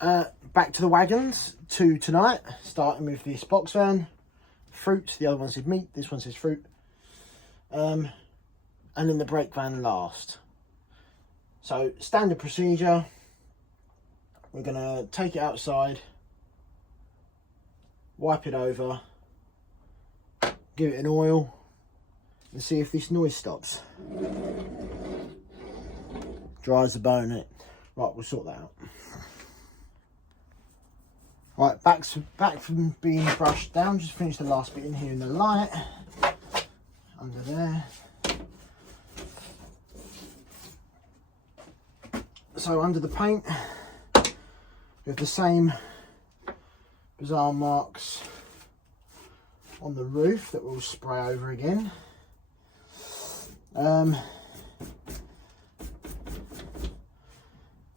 back to the wagons, 2 tonight, starting with this box van. Fruit, the other one says meat, this one says fruit. And then the brake van last. So, standard procedure. We're going to take it outside, wipe it over, give it an oil, and see if this noise stops. Dry as a bone, it. Right, we'll sort that out. Right, back from being brushed down. Just finished the last bit in here in the light. Under there. So under the paint, with the same bizarre marks on the roof that we'll spray over again.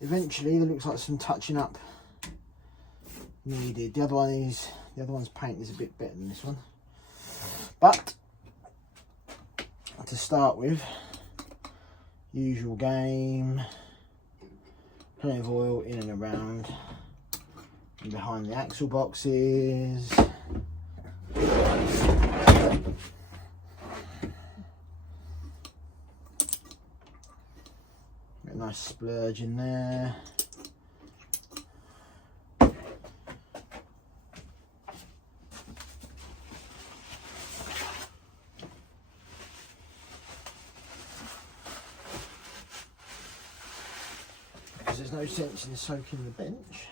Eventually there looks like some touching up needed. The other one's paint is a bit better than this one. But to start with, usual game, plenty of oil in and around and behind the axle boxes. Got a nice splurge in there. Because there's no sense in soaking the bench.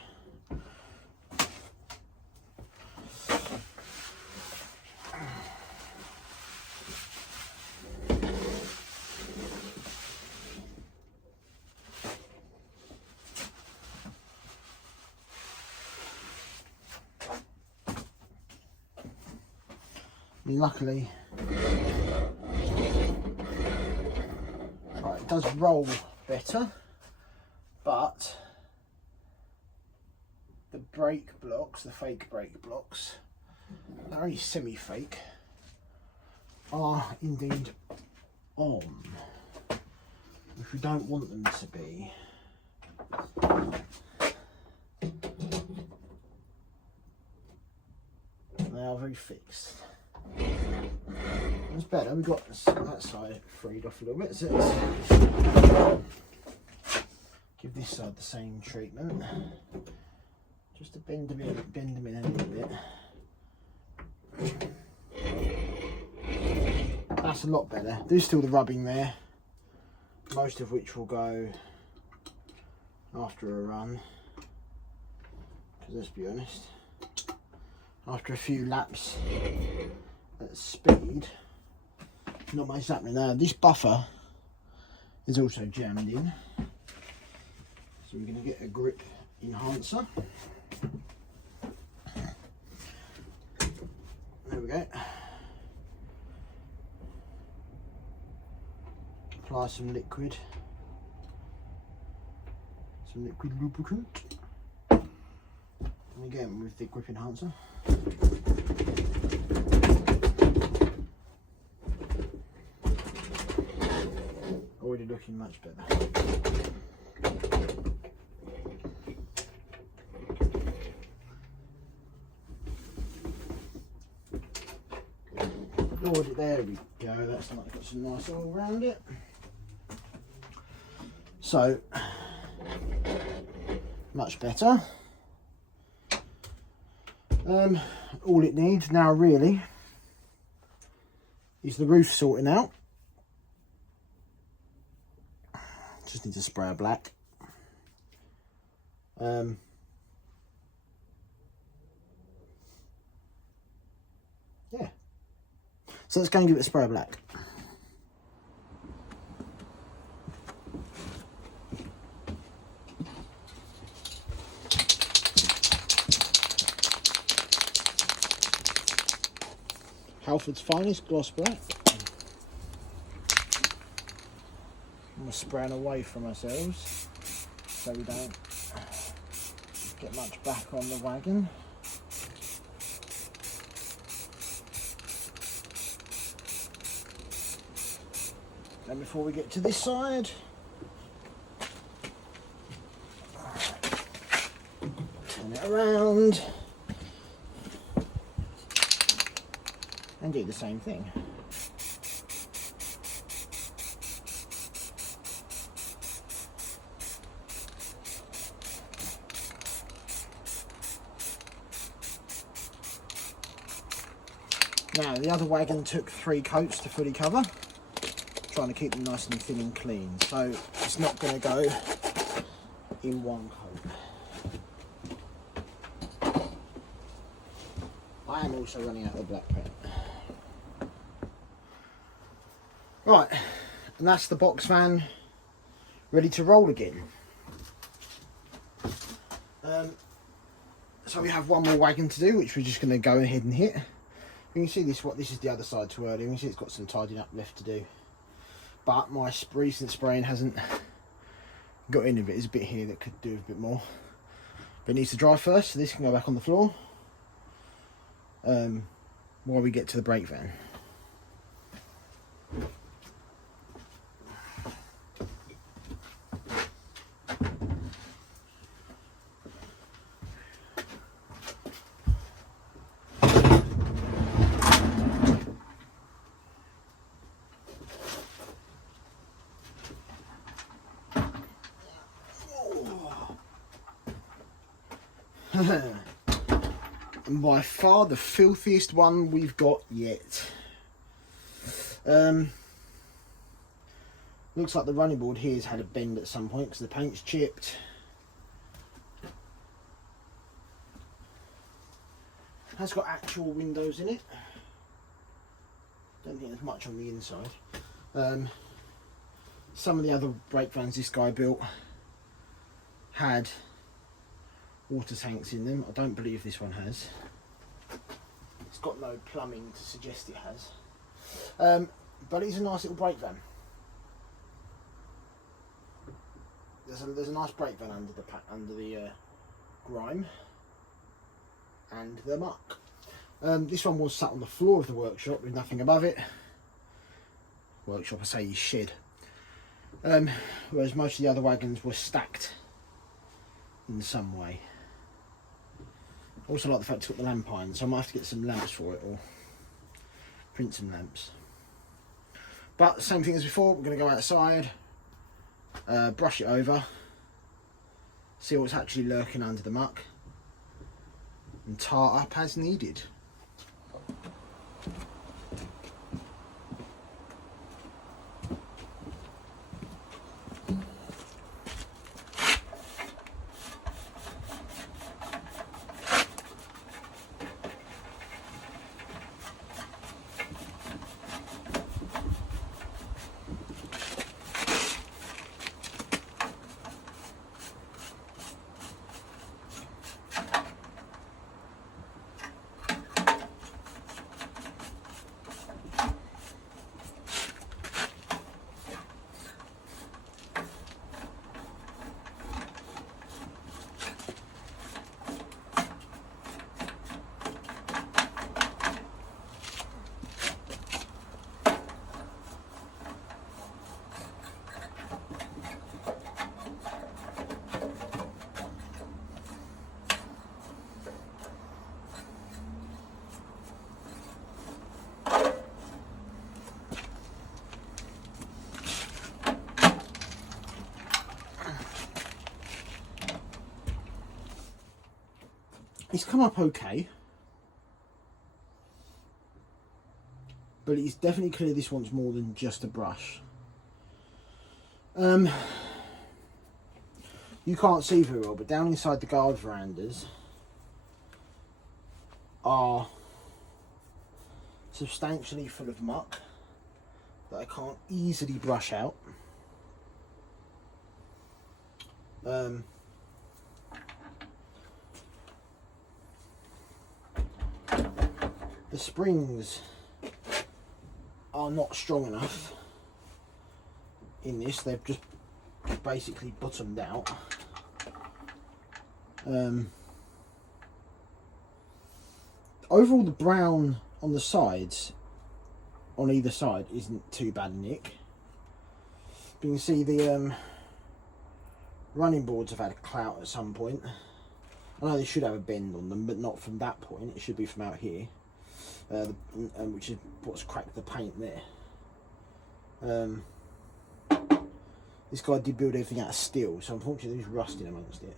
Luckily, right, it does roll better, but the brake blocks, the fake brake blocks, they're only semi-fake, are indeed on, which we don't want them to be. They are very fixed. It's better, we've got that side freed off a little bit, so let's give this side the same treatment. Just to bend them in a little bit. That's a lot better. There's still the rubbing there, most of which will go after a run, because let's be honest, after a few laps at speed, not much happening now. This buffer is also jammed in, so we're going to get a grip enhancer. There we go. Apply some liquid lubricant, and again with the grip enhancer. Already looking much better. Already, there we go, that's like got some nice oil around it. So, much better. All it needs now really is the roof sorting out. Just need to spray a black. Yeah. So let's go and give it a spray of black. Halford's finest gloss black. We're spraying away from ourselves so we don't get much back on the wagon. And before we get to this side, it around and do the same thing. Now, the other wagon took 3 coats to fully cover, trying to keep them nice and thin and clean, so it's not going to go in one coat. I am also running out of black paint. Right, and that's the box van ready to roll again. So we have one more wagon to do, which we're just going to go ahead and hit. You can see this is the other side too early. You can see it's got some tidying up left to do. But my recent spraying hasn't got in of it. There's a bit here that could do a bit more. But it needs to dry first, so this can go back on the floor while we get to the brake van. And by far the filthiest one we've got yet. Looks like the running board here has had a bend at some point because the paint's chipped. Has got actual windows in it. Don't think there's much on the inside. Some of the other brake vans this guy built had water tanks in them. I don't believe this one has. It's got no plumbing to suggest it has. But it's a nice little brake van. There's a nice brake van under the grime and the muck. This one was sat on the floor of the workshop with nothing above it. Workshop, I say, his shed. Whereas most of the other wagons were stacked in some way. I also like the fact it's got the lamp iron, so I might have to get some lamps for it or print some lamps. But same thing as before, we're going to go outside, brush it over, see what's actually lurking under the muck, and tar up as needed. It's come up okay, but it's definitely clear this wants more than just a brush. You can't see very well, but down inside the guard verandas are substantially full of muck that I can't easily brush out. The springs are not strong enough in this. They've just basically bottomed out. Overall, the brown on the sides, on either side, isn't too bad a nick. But you can see the running boards have had a clout at some point. I know they should have a bend on them, but not from that point. It should be from out here, which is what's cracked the paint there. This guy did build everything out of steel, so unfortunately there's rusting amongst it.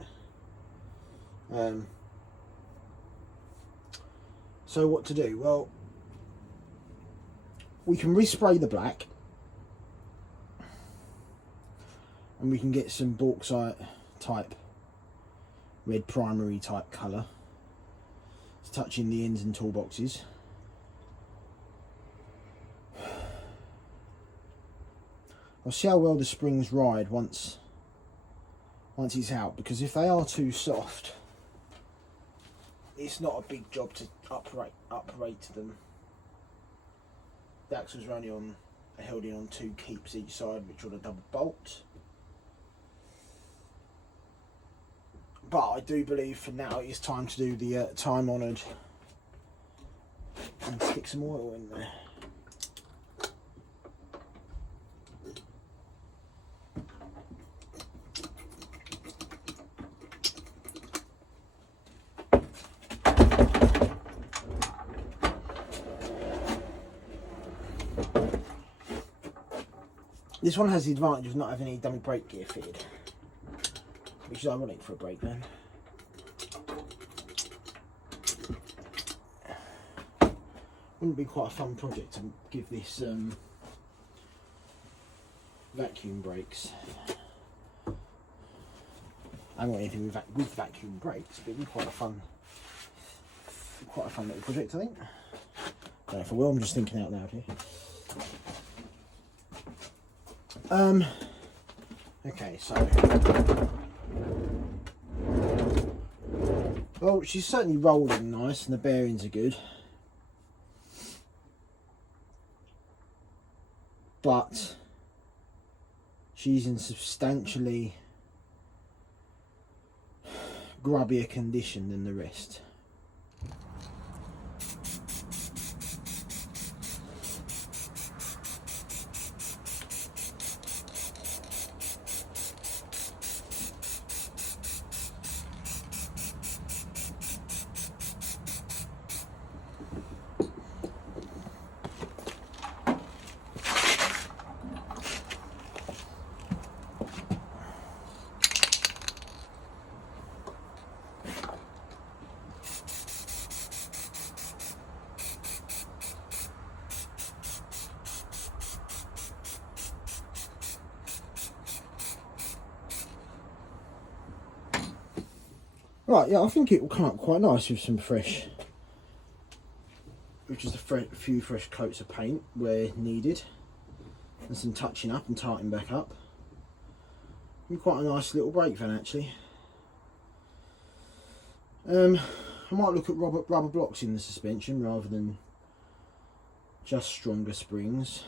So what to do? Well, we can respray the black, and we can get some bauxite type red primary type colour to touch in the ends and toolboxes. I'll see how well the springs ride once it's out, because if they are too soft, it's not a big job to uprate them. The axles are only held in on 2 keeps each side, which are on a double bolt. But I do believe for now it's time to do the time-honoured and stick some oil in there. This one has the advantage of not having any dummy brake gear fitted, which is ironic for a brake van. Wouldn't be quite a fun project to give this vacuum brakes. I haven't got anything with vacuum brakes, but it'd be quite a fun little project, I think. I don't know if I will. I'm just thinking out loud here. Okay, so, well, she's certainly rolling nice and the bearings are good, but she's in substantially grubbier condition than the rest. Right, yeah, I think it will come up quite nice with some fresh, which is a few fresh coats of paint where needed, and some touching up and tightening back up. And quite a nice little brake van actually. I might look at rubber blocks in the suspension rather than just stronger springs,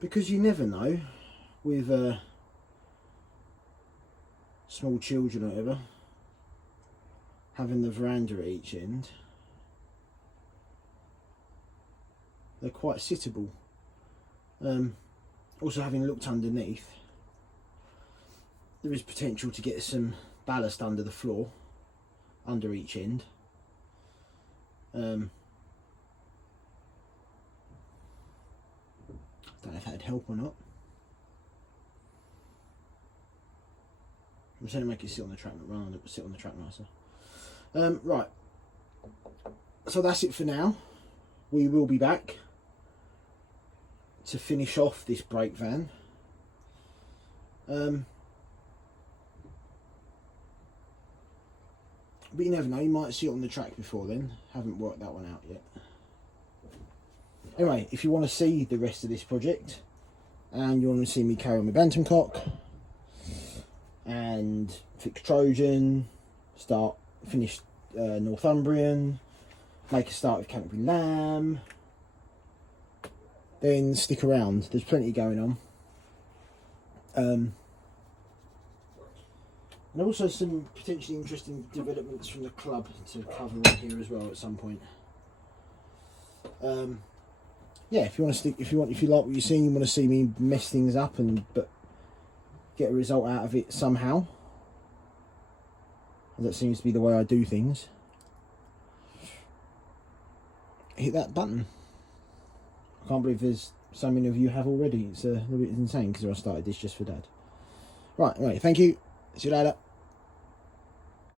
because you never know with small children or whatever, having the veranda at each end, they're quite sittable. Also, having looked underneath, there is potential to get some ballast under the floor, under each end. Don't know if that'd help or not. I'm trying to make it sit on the track rather than sit on the track nicer. Right, so that's it for now. We will be back to finish off this brake van. But you never know, you might see it on the track before then. Haven't worked that one out yet. Anyway, if you want to see the rest of this project and you want to see me carry on my Bantam cock and fix Trojan, finish Northumbrian, make a start with Canterbury Lamb, then stick around. There's plenty going on. And also some potentially interesting developments from the club to cover on here as well at some point. Yeah, if you like what you're seeing, you want to see me mess things up but get a result out of it somehow, That seems to be the way I do things. Hit that button. I can't believe there's so many of you have already. It's a little bit insane because I started this just for Dad. Right, anyway, thank you. See you later.